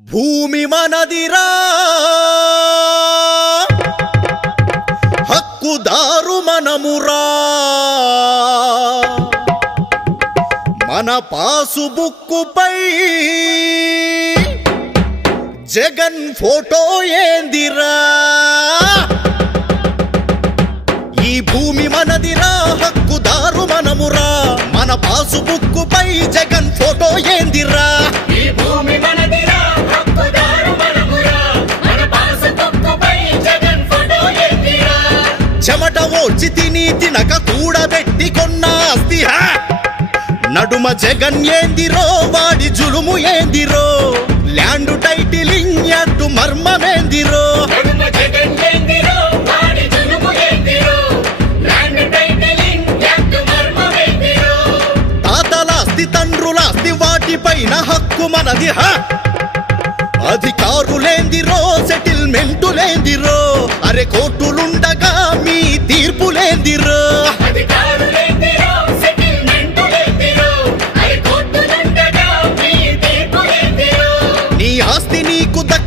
భూమి మనదిరా. హక్కుదారు మనమురా. మన పాసుబుక్కుపై జగన్ ఫోటో ఏందిరా. ఈ భూమి మనదిరా హక్కుదారు మనమురా. మన పాసుబుక్కుపై జగన్ ఫోటో ఏందిరా. చెమట ఓడ్చి తిని తినక కూడబెట్టి కొన్న ఆస్తి! నడుమ జగన్ ఏందిరో వాడి జులుము ఏందిరో ల్యాండ్ టైటిలింగ్ యాక్టు మర్మమేందిరో తాతలాస్తి తండ్రులాస్తి వాటిపైన హక్కు మనది. హా! అధికారులేందిరో సెటిల్మెంటులేందిరో అరే కోర్టులుండగా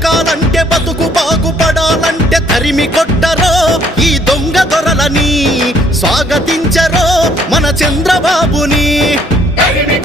నీకు బతుకు బాగుపడాలంటే తరిమి కొట్టరో. ఈ దొంగ దొరలని స్వాగతించరో మన చంద్రబాబుని. తరిమి